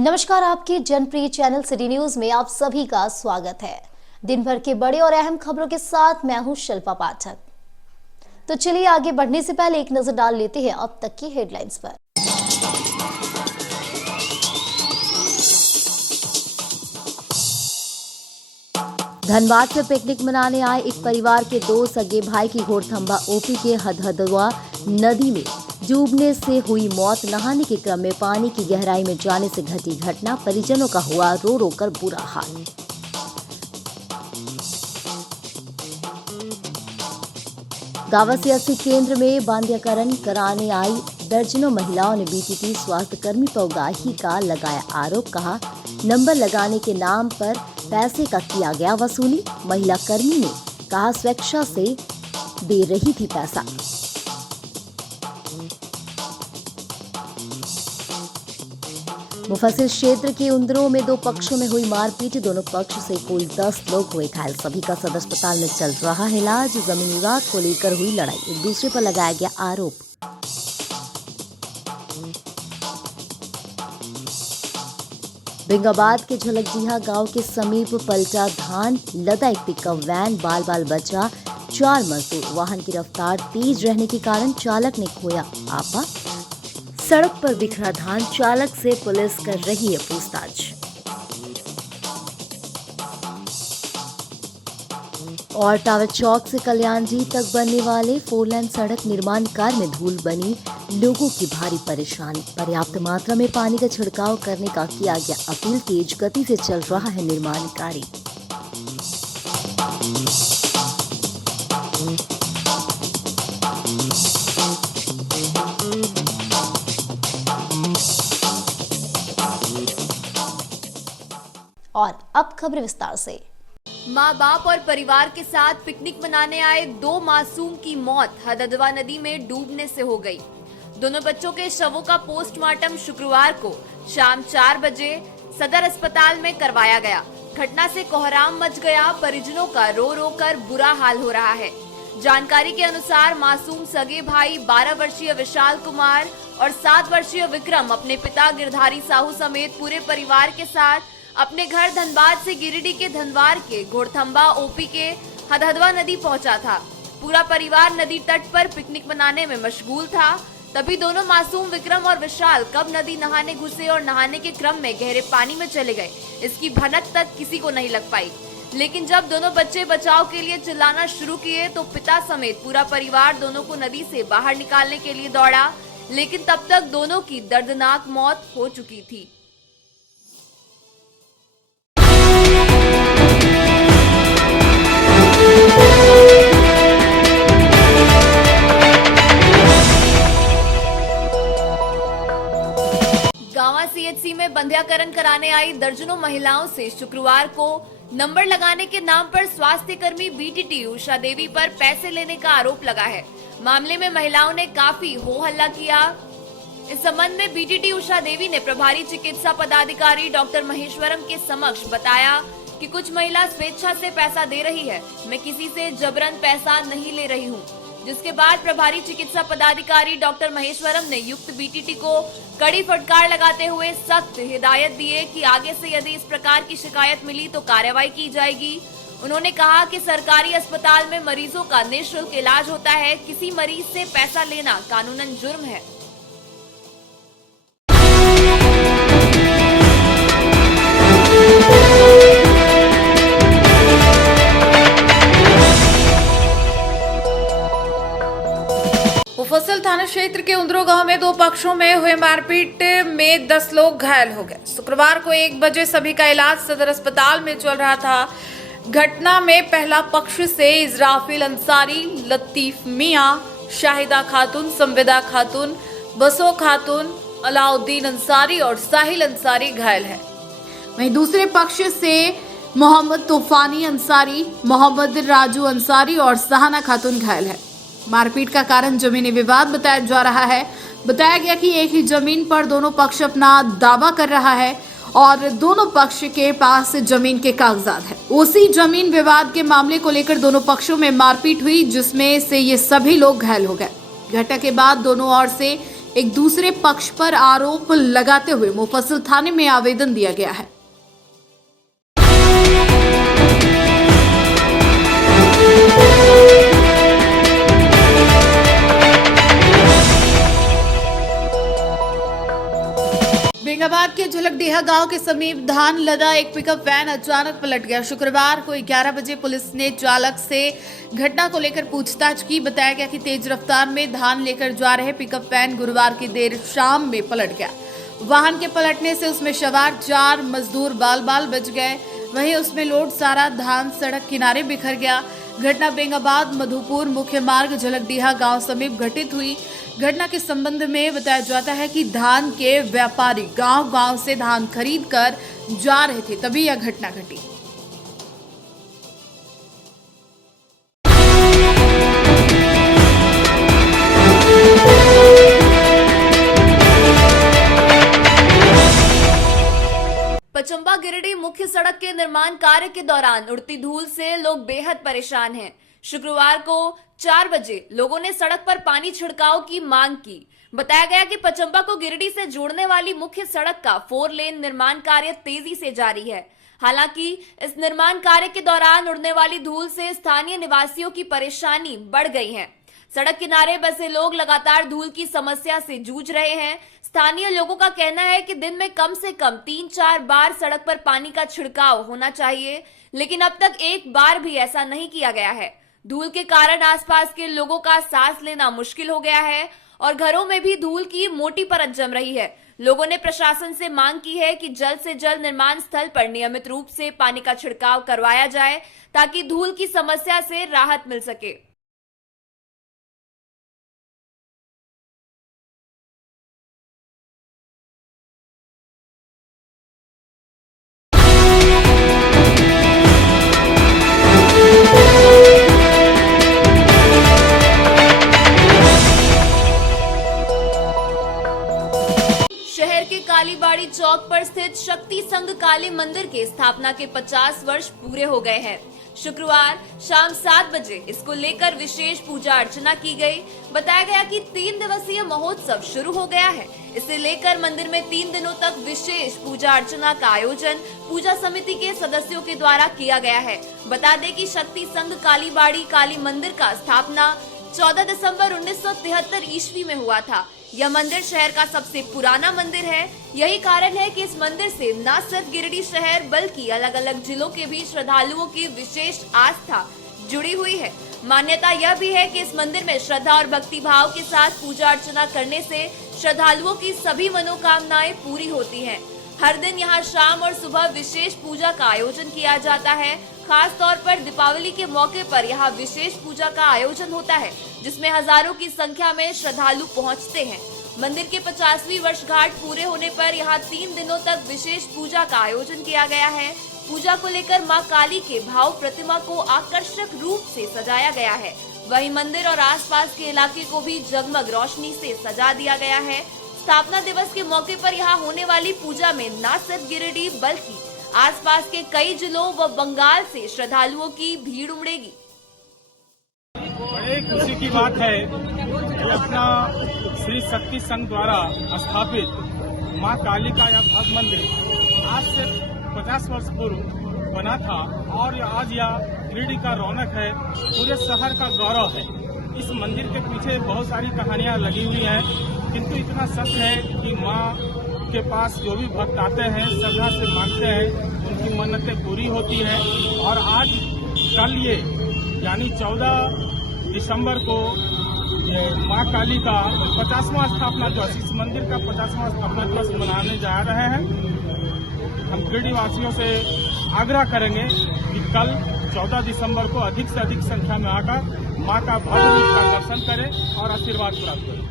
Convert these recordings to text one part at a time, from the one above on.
नमस्कार, आपके जनप्रिय channel city news में आप सभी का स्वागत है। दिन भर के बड़े और अहम खबरों के साथ मैं हूं शिल्पा पाठक। तो चलिए आगे बढ़ने से पहले एक नजर डाल लेते हैं अब तक की हेडलाइंस पर। धनबाद से पिकनिक मनाने आए एक परिवार के दो सगे भाई की घोड़थंबा ओपी के हदहदवा नदी में डूबने से हुई मौत। नहाने के क्रम में पानी की गहराई में जाने से घटी घटना, परिजनों का हुआ रो रो कर बुरा हाल। गावासियासी केंद्र में बांध्यकरण कराने आई दर्जनों महिलाओं ने बीटीटी स्वास्थ्य कर्मी पर उगाही का लगाया आरोप। कहा, नंबर लगाने के नाम पर पैसे का किया गया वसूली। महिला कर्मी ने कहा, स्वेच्छा से दे रही थी पैसा। मुफस्सिल क्षेत्र के उंदरों में दो पक्षों में हुई मारपीट। दोनों पक्ष से कुल 10 लोग हुए घायल। सभी का सदर अस्पताल में चल रहा है इलाज। जमीन विवाद को लेकर हुई लड़ाई, एक दूसरे पर लगाया गया आरोप। बेंगाबाद के झलकजीहा गांव के समीप पलटा धान लदा एक पिकअप वैन, बाल बाल बचा 4 मजदूर। वाहन की रफ्तार तेज रहने के कारण चालक ने खोया आपा। सड़क पर बिखरा धान, चालक से पुलिस कर रही है पूछताछ। और टावर चौक से कल्याण जी तक बनने वाले 4 लेन सड़क निर्माण कार्य में धूल बनी, लोगों की भारी परेशानी। पर्याप्त मात्रा में पानी का छिड़काव करने का किया गया अपील। तेज गति से चल रहा है निर्माण कार्य। और अब खबर विस्तार से। माँ बाप और परिवार के साथ पिकनिक मनाने आए 2 मासूम की मौत हदहदवा नदी में डूबने से हो गई। दोनों बच्चों के शवों का पोस्टमार्टम शुक्रवार को शाम 4 बजे सदर अस्पताल में करवाया गया। घटना से कोहराम मच गया, परिजनों का रो रो कर बुरा हाल हो रहा है। जानकारी के अनुसार मासूम सगे भाई 12 वर्षीय विशाल कुमार और 7 वर्षीय विक्रम अपने पिता गिरधारी साहू समेत पूरे परिवार के साथ अपने घर धनबाद से गिरिडीह के धनवार के घोड़थंबा ओपी के हदहदवा नदी पहुंचा था। पूरा परिवार नदी तट पर पिकनिक मनाने में मशगूल था। तभी दोनों मासूम विक्रम और विशाल कब नदी नहाने घुसे और नहाने के क्रम में गहरे पानी में चले गए, इसकी भनक तक किसी को नहीं लग पाई। लेकिन जब दोनों बच्चे बचाव के लिए चिल्लाना शुरू किए तो पिता समेत पूरा परिवार दोनों को नदी से बाहर निकालने के लिए दौड़ा, लेकिन तब तक दोनों की दर्दनाक मौत हो चुकी थी। सीएचसी में बंध्याकरण कराने आई दर्जनों महिलाओं से शुक्रवार को नंबर लगाने के नाम पर स्वास्थ्य कर्मी बीटीटी उषा देवी पर पैसे लेने का आरोप लगा है। मामले में महिलाओं ने काफी हो हल्ला किया। इस संबंध में बीटीटी उषा देवी ने प्रभारी चिकित्सा पदाधिकारी डॉक्टर महेश्वरम के समक्ष बताया कि कुछ महिला स्वेच्छा से पैसा दे रही है, मैं किसी से जबरन पैसा नहीं ले रही हूँ। जिसके बाद प्रभारी चिकित्सा पदाधिकारी डॉक्टर महेश्वरम ने युक्त बीटीटी को कड़ी फटकार लगाते हुए सख्त हिदायत दिए कि आगे से यदि इस प्रकार की शिकायत मिली तो कार्रवाई की जाएगी। उन्होंने कहा कि सरकारी अस्पताल में मरीजों का निःशुल्क इलाज होता है, किसी मरीज से पैसा लेना कानूनन जुर्म है। मुफस्सिल थाना क्षेत्र के उंदरो गांव में 2 पक्षों में हुए मारपीट में 10 लोग घायल हो गए। शुक्रवार को 1 बजे सभी का इलाज सदर अस्पताल में चल रहा था। घटना में पहला पक्ष से इजराफिल अंसारी, लतीफ मियां, शाहिदा खातून, संविदा खातून, बसो खातून, अलाउद्दीन अंसारी और साहिल अंसारी घायल है। वहीं दूसरे पक्ष से मोहम्मद तूफानी अंसारी, मोहम्मद राजू अंसारी और सहाना खातून घायल है। मारपीट का कारण जमीनी विवाद बताया जा रहा है। बताया गया कि एक ही जमीन पर दोनों पक्ष अपना दावा कर रहा है और दोनों पक्ष के पास जमीन के कागजात है। उसी जमीन विवाद के मामले को लेकर दोनों पक्षों में मारपीट हुई, जिसमें से ये सभी लोग घायल हो गए। घटना के बाद दोनों ओर से एक दूसरे पक्ष पर आरोप लगाते हुए मुफस्सिल थाने में आवेदन दिया गया है। बेंगाबाद के झलकडीहा गांव के समीप धान लदा एक पिकअप वैन अचानक पलट गया। शुक्रवार को 11 बजे पुलिस ने चालक से घटना को लेकर पूछताछ की। बताया गया कि तेज रफ्तार में धान लेकर जा रहे पिकअप वैन गुरुवार की देर शाम में पलट गया। वाहन के पलटने से उसमें सवार 4 मजदूर बाल बाल बच गए। वहीं उसमें लोड सारा धान सड़क किनारे बिखर गया। घटना बेंगाबाद मधुपुर मुख्य मार्ग झलकडीहा गांव समीप घटित हुई। घटना के संबंध में बताया जाता है कि धान के व्यापारी गांव-गांव से धान खरीद कर जा रहे थे, तभी यह घटना घटी। पचंबा गिरिडीह मुख्य सड़क के निर्माण कार्य के दौरान उड़ती धूल से लोग बेहद परेशान हैं। शुक्रवार को 4 बजे लोगों ने सड़क पर पानी छिड़काव की मांग की। बताया गया कि पचंबा को गिरिडीह से जोड़ने वाली मुख्य सड़क का 4 लेन निर्माण कार्य तेजी से जारी है। हालांकि इस निर्माण कार्य के दौरान उड़ने वाली धूल से स्थानीय निवासियों की परेशानी बढ़ गई है। सड़क किनारे बसे लोग लगातार धूल की समस्या से जूझ रहे हैं। स्थानीय लोगों का कहना है कि दिन में कम से कम 3-4 बार सड़क पर पानी का छिड़काव होना चाहिए, लेकिन अब तक एक बार भी ऐसा नहीं किया गया है। धूल के कारण आसपास के लोगों का सांस लेना मुश्किल हो गया है और घरों में भी धूल की मोटी परत जम रही है। लोगों ने प्रशासन से मांग की है कि जल्द से जल्द निर्माण स्थल पर नियमित रूप से पानी का छिड़काव करवाया जाए ताकि धूल की समस्या से राहत मिल सके। शहर के कालीबाड़ी चौक पर स्थित शक्ति संघ काली मंदिर के स्थापना के 50 वर्ष पूरे हो गए हैं। शुक्रवार शाम 7 बजे इसको लेकर विशेष पूजा अर्चना की गई। बताया गया कि 3 दिवसीय महोत्सव शुरू हो गया है। इसे लेकर मंदिर में 3 दिनों तक विशेष पूजा अर्चना का आयोजन पूजा समिति के सदस्यों के द्वारा किया गया है। बता दें कि शक्ति संघ कालीबाड़ी काली मंदिर का स्थापना 14 दिसंबर 1973 ईस्वी में हुआ था। यह मंदिर शहर का सबसे पुराना मंदिर है। यही कारण है कि इस मंदिर से न सिर्फ गिरिडीह शहर बल्कि अलग अलग जिलों के भी श्रद्धालुओं की विशेष आस्था जुड़ी हुई है। मान्यता यह भी है कि इस मंदिर में श्रद्धा और भक्ति भाव के साथ पूजा अर्चना करने से श्रद्धालुओं की सभी मनोकामनाएं पूरी होती हैं। हर दिन यहाँ शाम और सुबह विशेष पूजा का आयोजन किया जाता है। खास तौर पर दीपावली के मौके पर यहाँ विशेष पूजा का आयोजन होता है, जिसमें हजारों की संख्या में श्रद्धालु पहुँचते हैं। मंदिर के 50वीं वर्षगांठ पूरे होने पर यहाँ 3 दिनों तक विशेष पूजा का आयोजन किया गया है। पूजा को लेकर मां काली के भाव प्रतिमा को आकर्षक रूप से सजाया गया है। वहीं मंदिर और आसपास के इलाके को भी जगमग रोशनी से सजा दिया गया है। स्थापना दिवस के मौके पर यहाँ होने वाली पूजा में न सिर्फ गिरिडीह बल्कि आसपास के कई जिलों व बंगाल से श्रद्धालुओं की भीड़ उमड़ेगी। बड़े खुशी की बात है कि अपना श्री शक्ति संघ द्वारा स्थापित मां काली का यह भव्य मंदिर आज से 50 वर्ष पूर्व बना था और आज यह गिरिडीह का रौनक है, पूरे शहर का गौरव है। इस मंदिर के पीछे बहुत सारी कहानियां लगी हुई हैं, किंतु इतना सच है कि मां के पास जो भी भक्त आते हैं श्रद्धा से मांगते हैं, उनकी मन्नतें पूरी होती हैं। और आज कल ये यानी 14 दिसंबर को मां काली का 50वां स्थापना दिवस, इस मंदिर का 50वां स्थापना दिवस मनाने जा रहे हैं। हम गिरिडीह वासियों से आग्रह करेंगे कि कल 14 दिसंबर को अधिक से अधिक संख्या में आकर मां का भव्य रूप का दर्शन करें और आशीर्वाद प्राप्त करें।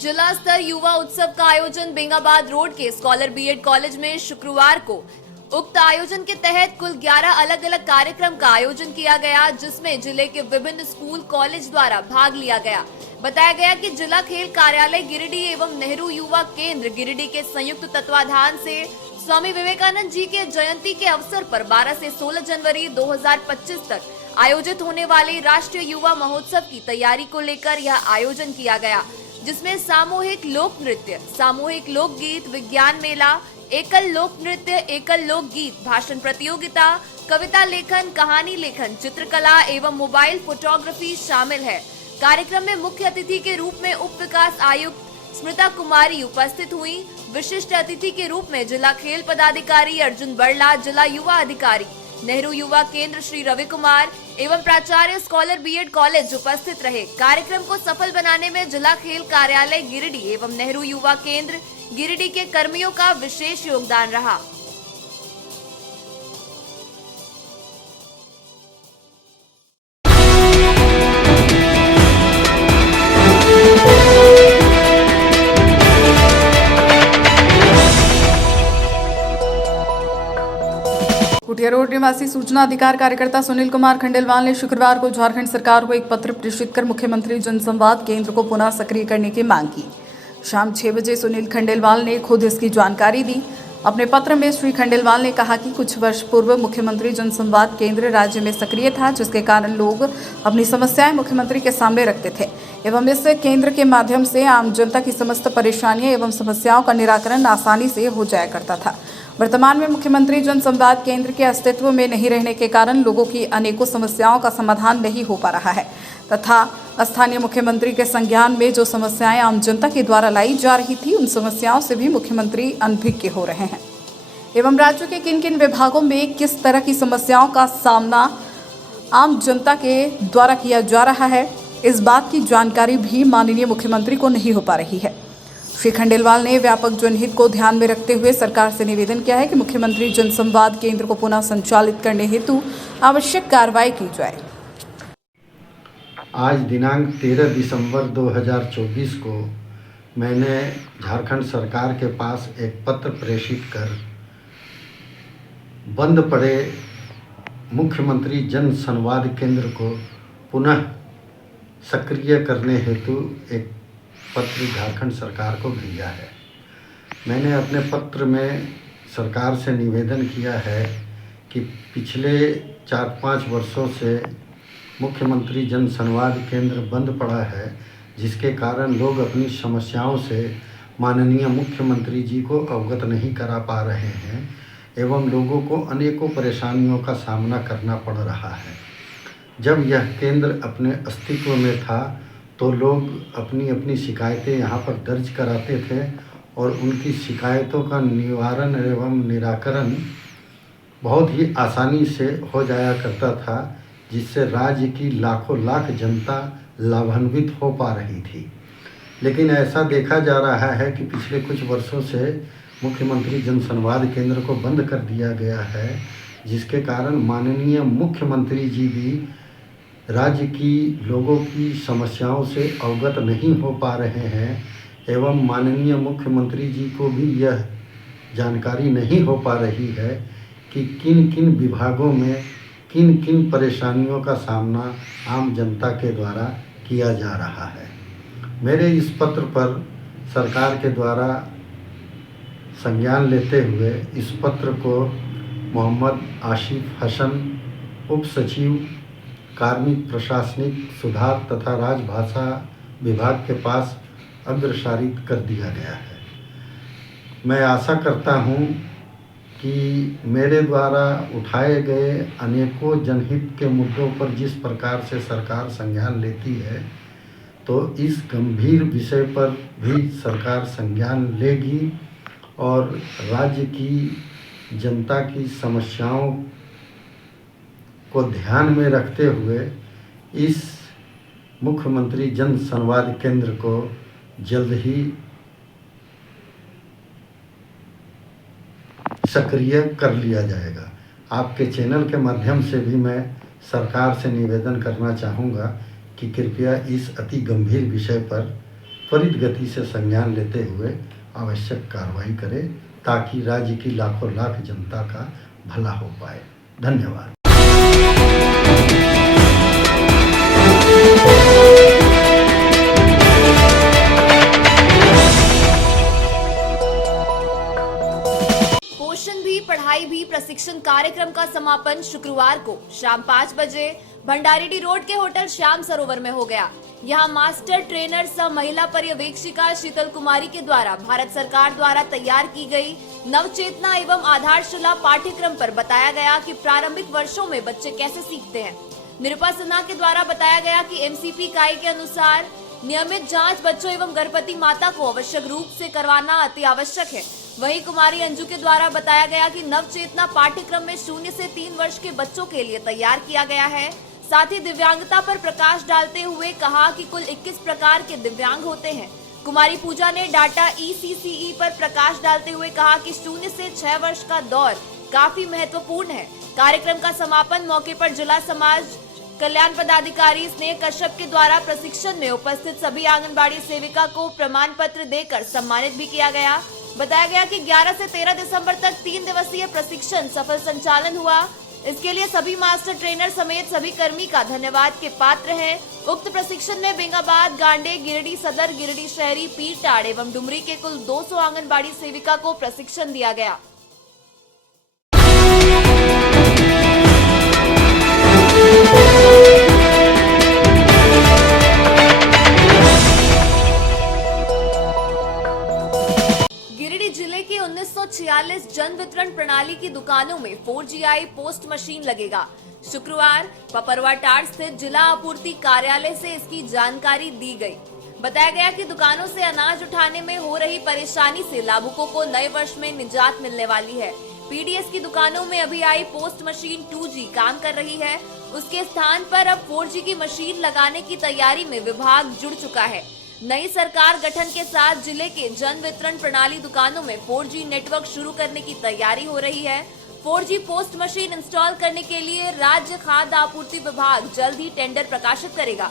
जिला स्तर युवा उत्सव का आयोजन बेंगाबाद रोड के स्कॉलर बीएड कॉलेज में शुक्रवार को उक्त आयोजन के तहत कुल 11 अलग अलग कार्यक्रम का आयोजन किया गया, जिसमें जिले के विभिन्न स्कूल कॉलेज द्वारा भाग लिया गया। बताया गया कि जिला खेल कार्यालय गिरिडीह एवं नेहरू युवा केंद्र गिरिडीह के संयुक्त तत्वाधान से स्वामी विवेकानंद जी के जयंती के अवसर पर 12 से 16 जनवरी 2025 तक आयोजित होने वाले राष्ट्रीय युवा महोत्सव की तैयारी को लेकर यह आयोजन किया गया, जिसमें सामूहिक लोक नृत्य, सामूहिक लोकगीत, विज्ञान मेला, एकल लोक नृत्य, एकल लोकगीत, भाषण प्रतियोगिता, कविता लेखन, कहानी लेखन, चित्रकला एवं मोबाइल फोटोग्राफी शामिल है। कार्यक्रम में मुख्य अतिथि के रूप में उप विकास आयुक्त स्मृता कुमारी उपस्थित हुई। विशिष्ट अतिथि के रूप में जिला खेल पदाधिकारी अर्जुन बड़ला, जिला युवा अधिकारी नेहरू युवा केंद्र श्री रवि कुमार एवं प्राचार्य स्कॉलर बीएड कॉलेज उपस्थित रहे। कार्यक्रम को सफल बनाने में जिला खेल कार्यालय गिरिडीह एवं नेहरू युवा केंद्र गिरिडीह के कर्मियों का विशेष योगदान रहा। कुटिया रोड निवासी सूचना अधिकार कार्यकर्ता सुनील कुमार खंडेलवाल ने शुक्रवार को झारखंड सरकार को एक पत्र प्रेषित कर मुख्यमंत्री जनसंवाद केंद्र को पुनः सक्रिय करने की मांग की। शाम 6 बजे सुनील खंडेलवाल ने खुद इसकी जानकारी दी। अपने पत्र में श्री खंडेलवाल ने कहा कि कुछ वर्ष पूर्व मुख्यमंत्री जनसंवाद केंद्र राज्य में सक्रिय था, जिसके कारण लोग अपनी समस्याएं मुख्यमंत्री के सामने रखते थे एवं इस केंद्र के माध्यम से आम जनता की समस्त परेशानियां एवं समस्याओं का निराकरण आसानी से हो जाया करता था। वर्तमान में मुख्यमंत्री जनसंवाद केंद्र के अस्तित्व में नहीं रहने के कारण लोगों की अनेकों समस्याओं का समाधान नहीं हो पा रहा है तथा स्थानीय मुख्यमंत्री के संज्ञान में जो समस्याएं आम जनता के द्वारा लाई जा रही थी, उन समस्याओं से भी मुख्यमंत्री अनभिज्ञ हो रहे हैं एवं राज्य के किन किन विभागों में किस तरह की समस्याओं का सामना आम जनता के द्वारा किया जा रहा है, इस बात की जानकारी भी माननीय मुख्यमंत्री को नहीं हो पा रही है। श्री खंडेलवाल ने व्यापक जनहित को ध्यान में रखते हुए सरकार से निवेदन किया है कि मुख्यमंत्री जनसंवाद केंद्र को पुनः संचालित करने हेतु आवश्यक कार्रवाई की जाए। आज दिनांक 13 दिसंबर 2024 को मैंने झारखंड सरकार के पास एक पत्र प्रेषित कर बंद पड़े मुख्यमंत्री जन संवाद केंद्र को पुनः सक्रिय करने हेतु एक पत्र झारखंड सरकार को भेजा है। मैंने अपने पत्र में सरकार से निवेदन किया है कि पिछले 4-5 वर्षों से मुख्यमंत्री जन संवाद केंद्र बंद पड़ा है, जिसके कारण लोग अपनी समस्याओं से माननीय मुख्यमंत्री जी को अवगत नहीं करा पा रहे हैं एवं लोगों को अनेकों परेशानियों का सामना करना पड़ रहा है। जब यह केंद्र अपने अस्तित्व में था तो लोग अपनी अपनी शिकायतें यहाँ पर दर्ज कराते थे और उनकी शिकायतों का निवारण एवं निराकरण बहुत ही आसानी से हो जाया करता था, जिससे राज्य की लाखों लाख जनता लाभान्वित हो पा रही थी। लेकिन ऐसा देखा जा रहा है कि पिछले कुछ वर्षों से मुख्यमंत्री जनसंवाद केंद्र को बंद कर दिया गया है, जिसके कारण माननीय मुख्यमंत्री जी भी राज्य की लोगों की समस्याओं से अवगत नहीं हो पा रहे हैं एवं माननीय मुख्यमंत्री जी को भी यह जानकारी नहीं हो पा रही है कि किन किन विभागों में किन किन परेशानियों का सामना आम जनता के द्वारा किया जा रहा है। मेरे इस पत्र पर सरकार के द्वारा संज्ञान लेते हुए इस पत्र को मोहम्मद आशिफ हसन, उप सचिव कार्मिक प्रशासनिक सुधार तथा राजभाषा विभाग के पास अग्रसारित कर दिया गया है। मैं आशा करता हूं कि मेरे द्वारा उठाए गए अनेकों जनहित के मुद्दों पर जिस प्रकार से सरकार संज्ञान लेती है, तो इस गंभीर विषय पर भी सरकार संज्ञान लेगी और राज्य की जनता की समस्याओं को ध्यान में रखते हुए इस मुख्यमंत्री जन संवाद केंद्र को जल्द ही सक्रिय कर लिया जाएगा। आपके चैनल के माध्यम से भी मैं सरकार से निवेदन करना चाहूँगा कि कृपया इस अति गंभीर विषय पर त्वरित गति से संज्ञान लेते हुए आवश्यक कार्रवाई करें ताकि राज्य की लाखों लाख जनता का भला हो पाए। धन्यवाद। पोषण भी पढ़ाई भी प्रशिक्षण कार्यक्रम का समापन शुक्रवार को शाम 5 बजे भंडारीडी रोड के होटल श्याम सरोवर में हो गया। यहां मास्टर ट्रेनर सह महिला पर्यवेक्षिका शीतल कुमारी के द्वारा भारत सरकार द्वारा तैयार की गई नवचेतना एवं आधारशिला पाठ्यक्रम पर बताया गया कि प्रारंभिक वर्षों में बच्चे कैसे सीखते हैं। निरुपा सिन्हा के द्वारा बताया गया कि एमसीपी इकाई के अनुसार नियमित जांच बच्चों एवं गर्भवती माता को आवश्यक रूप से करवाना अति आवश्यक है। वहीं कुमारी अंजू के द्वारा बताया गया कि नवचेतना पाठ्यक्रम में 0 से 3 वर्ष के बच्चों के लिए तैयार किया गया है। साथ ही दिव्यांगता पर प्रकाश डालते हुए कहा कि कुल 21 प्रकार के दिव्यांग होते हैं। कुमारी पूजा ने डाटा ECCE पर प्रकाश डालते हुए कहा कि 0 से 6 वर्ष का दौर काफी महत्वपूर्ण है। कार्यक्रम का समापन मौके पर जिला समाज कल्याण पदाधिकारी स्नेह कश्यप के द्वारा प्रशिक्षण में उपस्थित सभी आंगनबाड़ी सेविका को प्रमाण पत्र देकर सम्मानित भी किया गया। बताया गया कि 11 से 13 दिसंबर तक 3 दिवसीय प्रशिक्षण सफल संचालन हुआ। इसके लिए सभी मास्टर ट्रेनर समेत सभी कर्मी का धन्यवाद के पात्र हैं। उक्त प्रशिक्षण में बेंगाबाद, गांडे, गिरिडीह सदर, गिरिडीह शहरी, पीरटाड़ एवं डुमरी के कुल 200 आंगनबाड़ी सेविका को प्रशिक्षण दिया गया। जिले के 1946 जन वितरण प्रणाली की दुकानों में 4GI पोस्ट मशीन लगेगा। शुक्रवार पपरवाटाड़ स्थित जिला आपूर्ति कार्यालय से इसकी जानकारी दी गई। बताया गया कि दुकानों से अनाज उठाने में हो रही परेशानी से लाभुकों को नए वर्ष में निजात मिलने वाली है। पीडीएस की दुकानों में अभी आई पोस्ट मशीन 2G काम कर रही है। उसके स्थान पर अब 4G की मशीन लगाने की तैयारी में विभाग जुड़ चुका है। नई सरकार गठन के साथ जिले के जन वितरण प्रणाली दुकानों में 4G नेटवर्क शुरू करने की तैयारी हो रही है। 4G पोस्ट मशीन इंस्टॉल करने के लिए राज्य खाद्य आपूर्ति विभाग जल्द ही टेंडर प्रकाशित करेगा।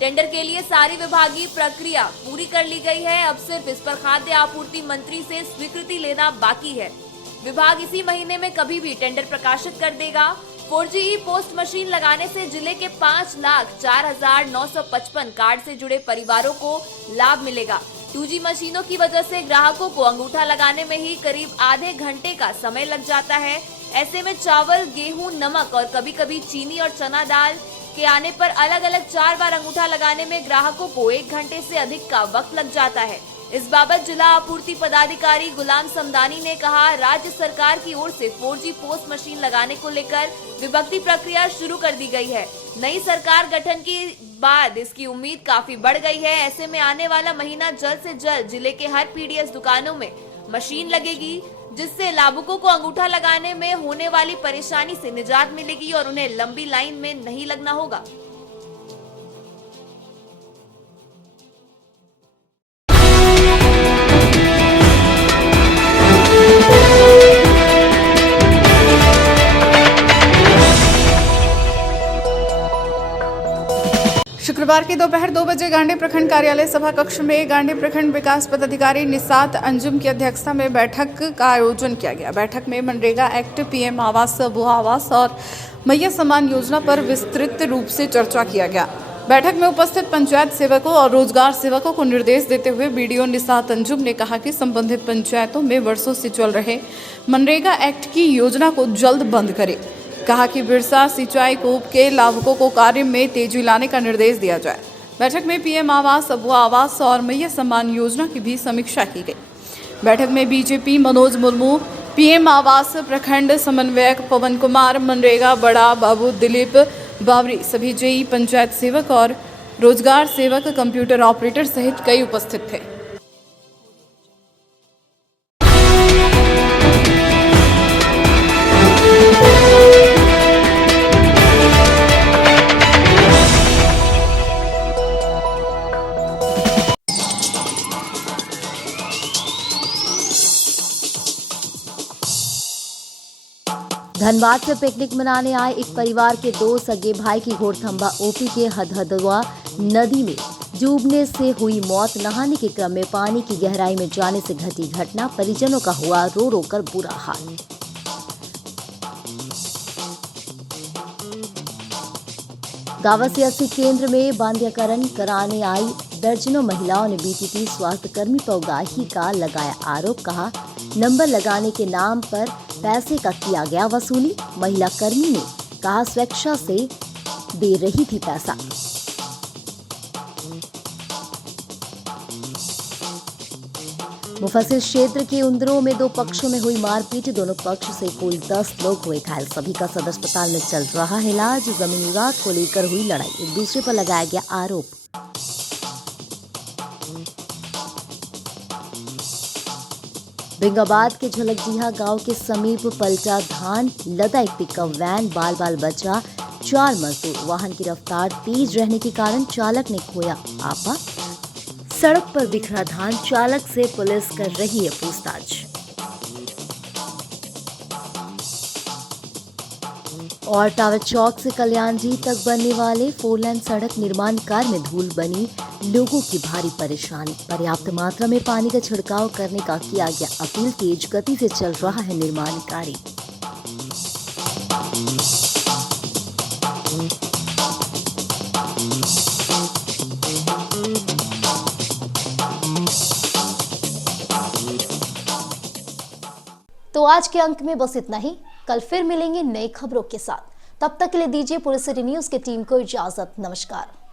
टेंडर के लिए सारी विभागीय प्रक्रिया पूरी कर ली गई है। अब सिर्फ इस पर खाद्य आपूर्ति मंत्री से स्वीकृति लेना बाकी है। विभाग इसी महीने में कभी भी टेंडर प्रकाशित कर देगा। 4G पोस्ट मशीन लगाने से जिले के 5,04,955 कार्ड से जुड़े परिवारों को लाभ मिलेगा। 2G मशीनों की वजह से ग्राहकों को अंगूठा लगाने में ही करीब आधे घंटे का समय लग जाता है। ऐसे में चावल, गेहूं, नमक और कभी-कभी चीनी और चना दाल के आने पर अलग अलग 4 बार अंगूठा लगाने में ग्राहकों को 1 घंटे से अधिक का वक्त लग जाता है। इस बाबत जिला आपूर्ति पदाधिकारी गुलाम समदानी ने कहा, राज्य सरकार की ओर से 4G पोस्ट मशीन लगाने को लेकर विभक्ति प्रक्रिया शुरू कर दी गई है। नई सरकार गठन के बाद इसकी उम्मीद काफी बढ़ गई है। ऐसे में आने वाला महीना जल्द से जल्द जिले के हर पीडीएस दुकानों में मशीन लगेगी, जिससे लाभुकों को अंगूठा लगाने में होने वाली परेशानी से निजात मिलेगी और उन्हें लंबी लाइन में नहीं लगना होगा। शुक्रवार की दोपहर 2 बजे गांडे प्रखंड कार्यालय सभा कक्ष में गांडे प्रखंड विकास पदाधिकारी निसात अंजुम की अध्यक्षता में बैठक का आयोजन किया गया। बैठक में मनरेगा एक्ट, पीएम आवास, बहु आवास और मैया सम्मान योजना पर विस्तृत रूप से चर्चा किया गया। बैठक में उपस्थित पंचायत सेवकों और रोजगार सेवकों को निर्देश देते हुए बीडीओ निसात अंजुम ने कहा कि संबंधित पंचायतों में वर्षों से चल रहे मनरेगा एक्ट की योजना को जल्द बंद करें। कहा कि बिरसा सिंचाई कूप के लाभुकों को कार्य में तेजी लाने का निर्देश दिया जाए। बैठक में पीएम आवास, अबुआ आवास और मैया सम्मान योजना की भी समीक्षा की गई। बैठक में बीजेपी मनोज मुर्मू, पीएम आवास प्रखंड समन्वयक पवन कुमार, मनरेगा बड़ा बाबू दिलीप बावरी, सभी जेई पंचायत सेवक और रोजगार सेवक, कंप्यूटर ऑपरेटर सहित कई उपस्थित थे। धनबाद से पिकनिक मनाने आए एक परिवार के 2 सगे भाई की घोड़थंबा ओपी के हदहदवा नदी में डूबने से हुई मौत। नहाने के क्रम में पानी की गहराई में जाने से घटी घटना, परिजनों का हुआ रो रो कर बुरा हाल। गांव-सियासी केंद्र में बांध्यकरण कराने आई दर्जनों महिलाओं ने बीटीटी स्वास्थ्य कर्मी पर उगाही का लगाया आरोप। कहा, नंबर लगाने के नाम पर पैसे का किया गया वसूली। महिला कर्मी ने कहा, स्वेच्छा से दे रही थी पैसा। मुफस्सिल क्षेत्र के उंदरों में दो पक्षों में हुई मारपीट। दोनों पक्ष से कुल 10 लोग हुए घायल। सभी का सदर अस्पताल में चल रहा है इलाज। जमीन विवाद को लेकर हुई लड़ाई, एक दूसरे पर लगाया गया आरोप। बेंगाबाद के झलकडीहा गांव के समीप पलटा धान लदा एक पिकअप वैन, बाल बाल बचा 4 मजदूर। वाहन की रफ्तार तेज रहने के कारण चालक ने खोया आपा। सड़क पर बिखरा धान, चालक से पुलिस कर रही है पूछताछ। और टावर चौक से कल्याण जी तक बनने वाले 4 लेन सड़क निर्माण कार्य में धूल बनी, लोगों की भारी परेशानी। पर्याप्त मात्रा में पानी का छिड़काव करने का किया गया अपील। तेज गति से चल रहा है निर्माण कार्य। तो आज के अंक में बस इतना ही। कल फिर मिलेंगे नई खबरों के साथ। तब तक के लिए दीजिए पूरे सिटी न्यूज की टीम को इजाजत। नमस्कार।